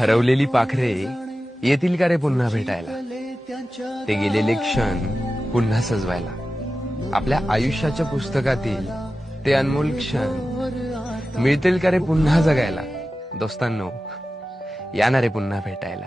हरवलेली पाखरे येतील का रे पुन्हा भेटायला. ते गेलेले क्षण पुन्हा सजवायला. आपल्या आयुष्याच्या पुस्तकातील ते अनमोल क्षण मिळतील का रे पुन्हा जगायला? दोस्तांनो या ना रे पुन्हा भेटायला.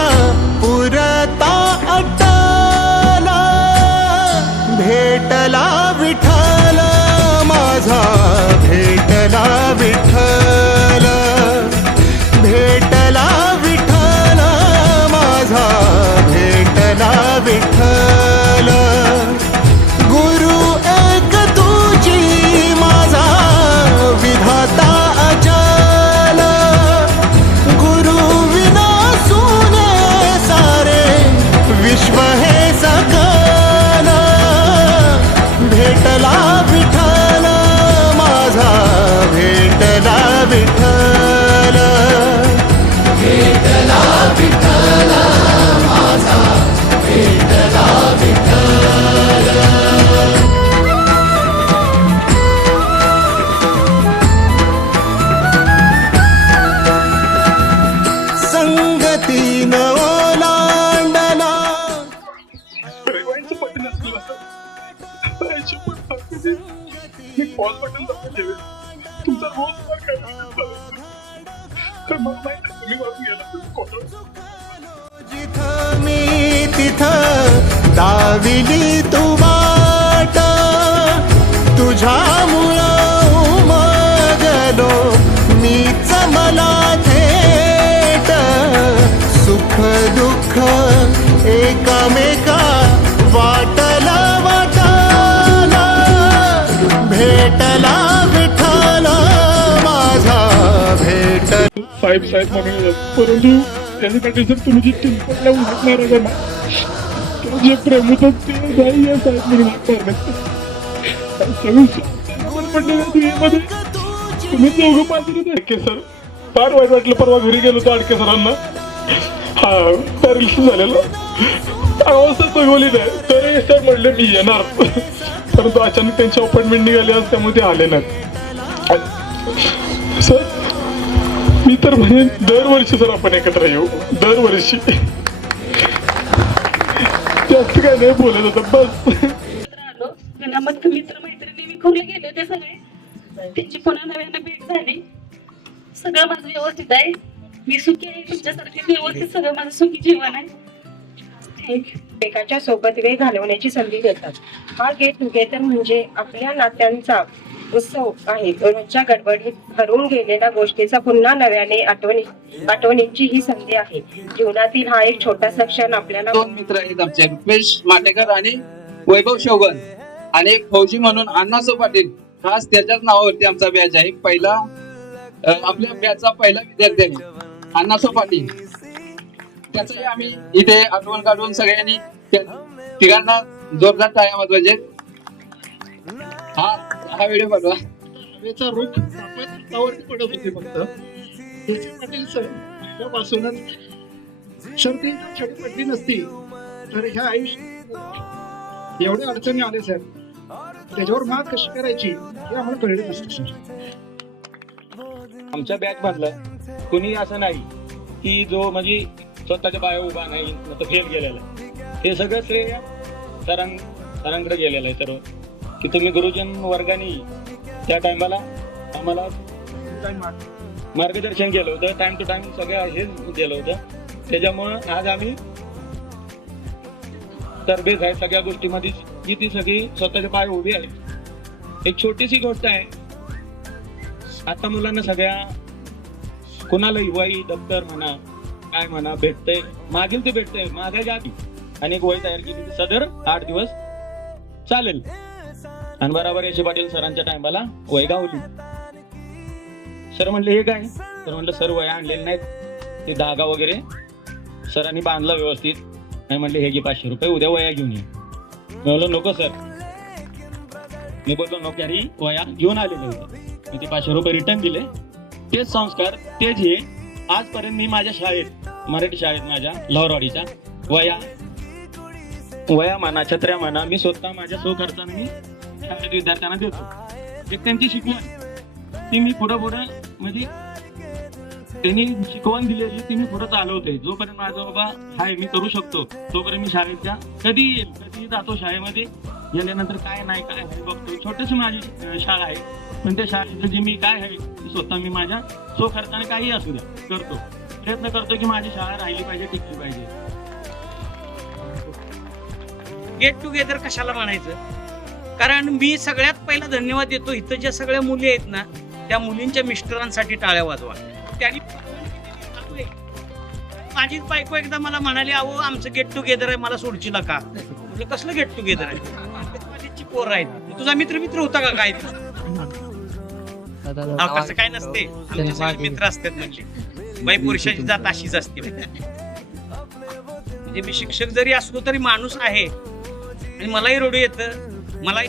म्हणजे मी पॉज बटन दाबून ठेवेल तुमचा रोज मार काढला तर मला माहिती आहे, तुम्ही वाचून गेला तर खोटं जिथं मी तिथं दाविली तू वाट तुझ्यामुळं उमगलो मीच मला थेट सुख दुःख एकामेका साहेब साहेब म्हणून परंतु त्याच्यासाठी जर तुम्ही जी टिंपटला उलटणार आहे ना जे म्हणजे प्रेम होतं ते नाही या साहेब म्हणून वाटणार तुम्ही दोघं पाहिजे अडके सर फार वाईट वाटलं परवा घरी गेलो तर अडके सरांना. हा पॅरिलिसिस झालेलं. अवस्था बघवली नाही. तरी सर म्हणले मी येणार. परंतु अचानक त्यांची अपॉइंटमेंट निघाली असल्यामुळे ते आले नाहीत. सर मी तर म्हणेन दरवर्षी जर आपण एकत्र येऊ. दरवर्षी. जास्त काय नाही बोलत होत बस. आलो. शिकवले गेले ते सगळे. त्यांची पुन्हा नव्यानं भेट झाली. सगळं माझं व्यवस्थित आहे. मी सुखी आहे तुमच्यासारखे व्यवस्थित सगळं माझं सुखी जीवन आहे. थँक्यू एकमेकाच्या सोबत वेळ घालवण्याची संधी देतात. हा गेट टुगेदर म्हणजे आपल्या नात्यांचा उत्सव आहे. रोजच्या गडबडीत हरवून गेलेल्या गोष्टीचा पुन्हा नव्याने आठवणी आठवणीची ही संधी आहे. जीवनातील हा एक छोटासा क्षण आपल्याला दोन मित्र आहेत आमचे रुपेश माटेकर आणि वैभव शोगन आणि एक फौजी म्हणून अण्णासो पाटील. खास त्याच्याच नावावरती आमचा बॅच आहे. पहिला आपल्या बॅचचा पहिला विद्यार्थी आहे. अण्णासो पाटील. त्याचंही आम्ही इथे आठवण काढून सगळ्यांनी तिघांना जोरदार टाळ्या वाजवायचे. हा हा व्हिडिओ हवेचा रुख पडत होते फक्त. त्याचे पाटील सर पहिल्यापासूनच शर्ती छडी पडली नसती तर ह्या आयुष्य एवढ्या अडचणी आले सर. त्याच्यावर मात कशी करायची हे आम्हाला कळलं नसतं सर. आमच्या बॅच मधलं कुणी असं नाही की जो म्हणजे स्वतःच्या पाया उभा नाही फेल गेलेला. हे सगळं श्रेय सरां सरांकडे गेलेलं आहे. सर्व की तुम्ही गुरुजन वर्गाने त्या टायमाला आम्हाला मार्गदर्शन केलं होतं. टाइम टू टाइम सगळं हेच दिलं होतं. त्याच्यामुळं आज आम्ही तरबेज आहे सगळ्या गोष्टीमध्ये जी ती सगळी स्वतःच्या पाय उभी आहे. एक छोटीशी गोष्ट आहे. आता मुलांना सगळ्या कुणालाही हिवाई दप्तर म्हणा काय म्हणा भेटतंय. मागील ते भेटतंय. मागायच्या आधी आणि एक वय तयार केली सदर आठ दिवस चालेल. आणि बराबर यशे पाटील सरांच्या टायमाला वय गावली. सर म्हणले हे काय? तर म्हणलं सर वया आणलेले नाहीत. ते धागा वगैरे सरांनी बांधला व्यवस्थित. आणि म्हणले हे घे पाचशे रुपये उद्या वया घेऊन ये. म्हणलो नको सर. मी बोललो नको अरे वया घेऊन आलेले होते. मी ते पाचशे रुपये रिटर्न दिले. तेच संस्कार तेच हे. आजपर्यंत मी माझ्या शाळेत मराठी शाळेत माझ्या लहरवाडीच्या वया वया म्हणा छत्र्या म्हणा मी स्वतः माझ्या स्वखर्चाने मी शाळेत विद्यार्थ्यांना देतो. एक त्यांची शिकवण ती मी पुढं पुढं म्हणजे त्यांनी शिकवण दिलेली ती मी पुढं चालवते जोपर्यंत माझा बाबा हाय मी करू शकतो तोपर्यंत मी शाळेच्या कधी येईल कधी जातो शाळेमध्ये. गेल्यानंतर काय नाही काय आहे बघतो छोटीशी माझी शाळा आहे. पण त्या शाळेचं जे मी काय आहे स्वतः मी माझ्या स्वखर्चाने काही असू द्या करतो. प्रयत्न करतो की माझी शाळा राहिली पाहिजे टिकली पाहिजे. गेट टुगेदर कशाला म्हणायचं? कारण मी सगळ्यात पहिला धन्यवाद देतो इथं ज्या सगळ्या मुली आहेत ना त्या मुलींच्या मिस्टरांसाठी टाळ्या वाजवा. त्यांनी माझी बायको एकदा मला म्हणाली अहो आमचं गेट टुगेदर आहे मला सोडची का? म्हटलं कसलं गेट टुगेदर आहे? पोर आहेत. तुझा मित्र मित्र होता का काय? कसं काय नसते. आमचे सगळे मित्र असतात म्हणजे. बाई पुरुषाची जात अशीच असते. म्हणजे मी शिक्षक जरी असलो तरी माणूस आहे. आणि मलाही रडू येतं. मलाही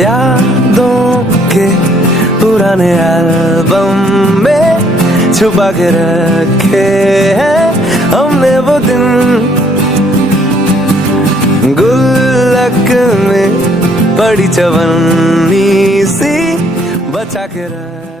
यादों के पुराने एल्बम में छुपा के रखे हैं हमने वो दिन। गुल्लक में बड़ी चवन्नी सी बचा के रख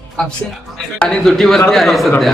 आणि दुटीवरती आहे सध्या.